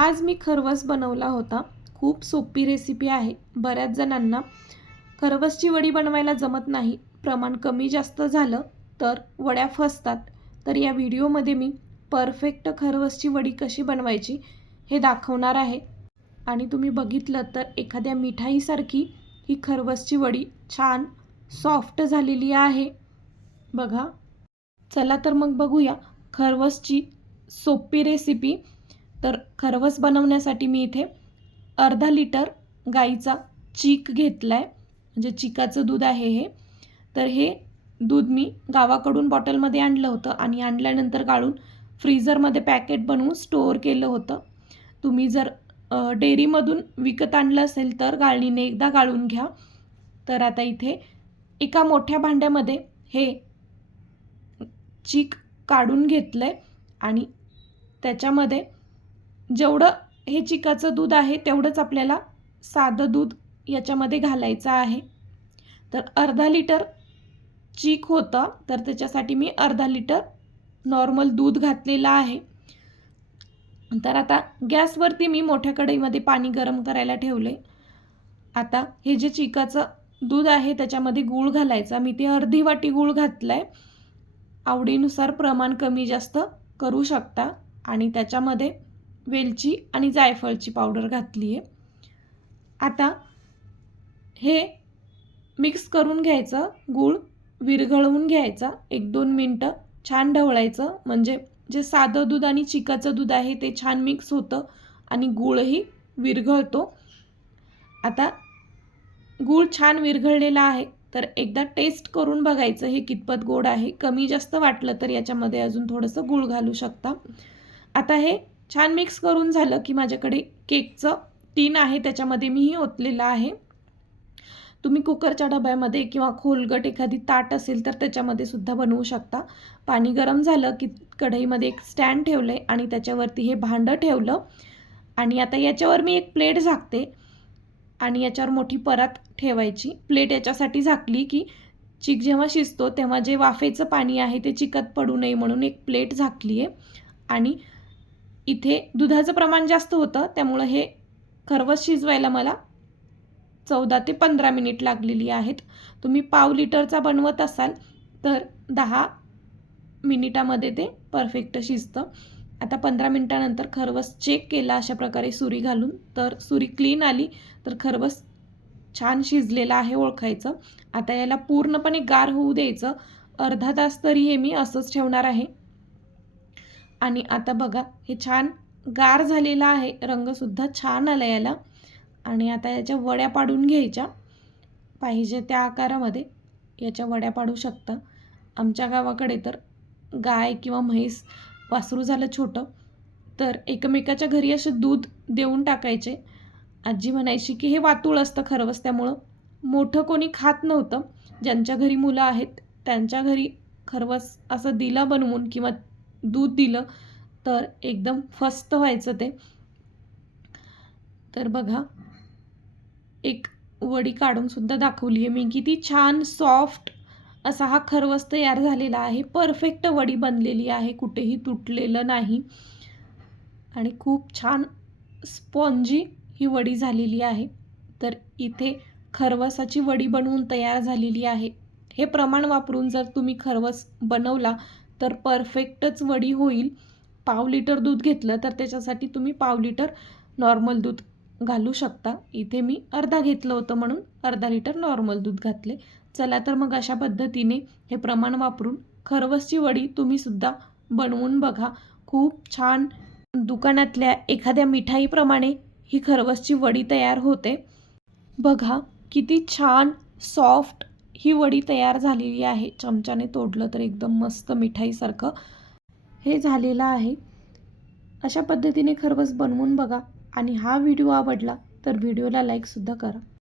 आज मी खरवस बनवला होता। खूप सोपी रेसिपी आहे। बऱ्याच जणांना खरवसची वडी बनवायला जमत नाही, प्रमाण कमी जास्त झालं तर वड्या फसतात। तर या व्हिडिओमध्ये मी परफेक्ट खरवसची वडी कशी बनवायची हे दाखवणार आहे। आणि तुम्ही बघितलं तर एखाद्या मिठाईसारखी ही खरवसची वडी छान सॉफ्ट झालेली आहे बघा। चला तर मग बघूया खरवसची सोपी रेसिपी। तर खरवस बनवण्यासाठी मी इथे अर्धा लिटर गाईचा चीक घेतलाय, म्हणजे चिकाचं दूध आहे हे। तर हे दूध मी गावाकडून बॉटलमध्ये आणलं होतं आणि आणल्यानंतर गाळून फ्रीझरमध्ये पॅकेट बनवून स्टोअर केलं होतं। तुम्ही जर डेअरीमधून विकत आणलं असेल तर गाळणीने एकदा गाळून घ्या। तर आता इथे एका मोठ्या भांड्यामध्ये हे चीक काढून घेतलंय आणि त्याच्यामध्ये जेवढं हे चिकाचं दूध आहे तेवढंच आपल्याला साधं दूध याच्यामध्ये घालायचं आहे। तर अर्धा लिटर चीक होतं, तर त्याच्यासाठी मी अर्धा लिटर नॉर्मल दूध घातलेलं आहे। तर आता गॅसवरती मी मोठ्या कढईमध्ये पाणी गरम करायला ठेवले। आता हे जे चिकाचं दूध आहे त्याच्यामध्ये गूळ घालायचा। मी ते अर्धी वाटी गूळ घातलाय, आवडीनुसार प्रमाण कमी जास्त करू शकता। आणि त्याच्यामध्ये वेलची आणि जायफळची पावडर घातली आहे। आता हे मिक्स करून घ्यायचं, गूळ विरघळवून घ्यायचा, 1-2 मिनटं छान ढवळायचं, म्हणजे जे साधं दूध आणि चिकाचं दूध आहे ते छान मिक्स होतं आणि गूळही विरघळतो। आता गूळ छान विरघळलेला आहे, तर एकदा टेस्ट करून बघायचं हे कितपत गोड आहे। कमी जास्त वाटलं तर याच्यामध्ये अजून थोडंसं गूळ घालू शकता। आता हे छान मिक्स करून झालं की माझ्याकडे केकचं टीन आहे, त्याच्यामध्ये मीही ओतलेलं आहे। तुम्ही कुकरच्या डब्यामध्ये किंवा खोलगट एखादी ताट असेल तर त्याच्यामध्ये सुद्धा बनवू शकता। पाणी गरम झालं की कढईमध्ये एक स्टँड ठेवलं आहे आणि त्याच्यावरती हे भांडं ठेवलं आणि आता याच्यावर मी एक प्लेट झाकते आणि याच्यावर मोठी परात ठेवायची। प्लेट याच्यासाठी झाकली की चीक जेव्हा शिजतो तेव्हा जे वाफेचं पाणी आहे ते चिकट पडू नये म्हणून एक प्लेट झाकली आहे। आणि इथे दुधाचं प्रमाण जास्त होतं त्यामुळे हे खरवस शिजवायला मला 14 ते 15 मिनिट लागलेली आहेत। तुम्ही पाव लिटरचा बनवत असाल तर 10 मिनिटामध्ये ते परफेक्ट शिजतं। आता 15 मिनिटानंतर खरवस चेक केला अशा प्रकारे सुरी घालून, तर सुरी क्लीन आली तर खरवस छान शिजलेला आहे ओळखायचं। आता याला पूर्णपणे गार होऊ द्यायचं, अर्धा तास तरी हे मी असंच ठेवणार आहे। आणि आता बघा हे छान गार झालेला आहे, रंगसुद्धा छान आला याला। आणि आता याच्या वड्या पाडून घ्यायच्या, पाहिजे त्या आकारामध्ये याच्या वड्या पाडू शकता। आमच्या गावाकडे तर गाय किंवा म्हैस वासरू झालं छोटं तर एकमेकाच्या घरी असे दूध देऊन टाकायचे। आजी म्हणायची की हे वातूळ असतं खरवस, त्यामुळं मोठं कोणी खात नव्हतं। ज्यांच्या घरी मुलं आहेत त्यांच्या घरी खरवस असं दिलं बनवून किंवा दूध दिलं तर एकदम फस्त व्हायचं ते। तर बघा एक वडी काढून सुद्धा दाखवली आहे मी, किती छान सॉफ्ट असा हा खरवस तयार झालेला आहे। परफेक्ट वडी बनलेली आहे, कुठेही तुटलेलं नाही आणि खूप छान स्पॉन्जी ही वडी झालेली आहे। तर इथे खरवसाची वडी बनवून तयार झालेली आहे। हे प्रमाण वापरून जर तुम्ही खरवस बनवला तर परफेक्टच वडी होईल। पाव लिटर दूध घेतलं तर त्याच्यासाठी तुम्ही पाव लिटर नॉर्मल दूध घालू शकता। इथे मी अर्धा घेतलं होतं म्हणून अर्धा लिटर नॉर्मल दूध घातले। चला तर मग अशा पद्धतीने हे प्रमाण वापरून खरवसची वडी तुम्ही सुद्धा बनवून बघा, खूप छान दुकानातल्या एखाद्या मिठाईप्रमाणे ही खरवसची वडी तयार होते। बघा किती छान सॉफ्ट ही वडी तयार झालेली आहे, चमच्याने तोडलं तर एकदम मस्त मिठाईसारखं हे झालेलं आहे। अशा पद्धतीने खरवस बनवून बघा आणि हा व्हिडिओ आवडला तर व्हिडिओला लाईकसुद्धा करा।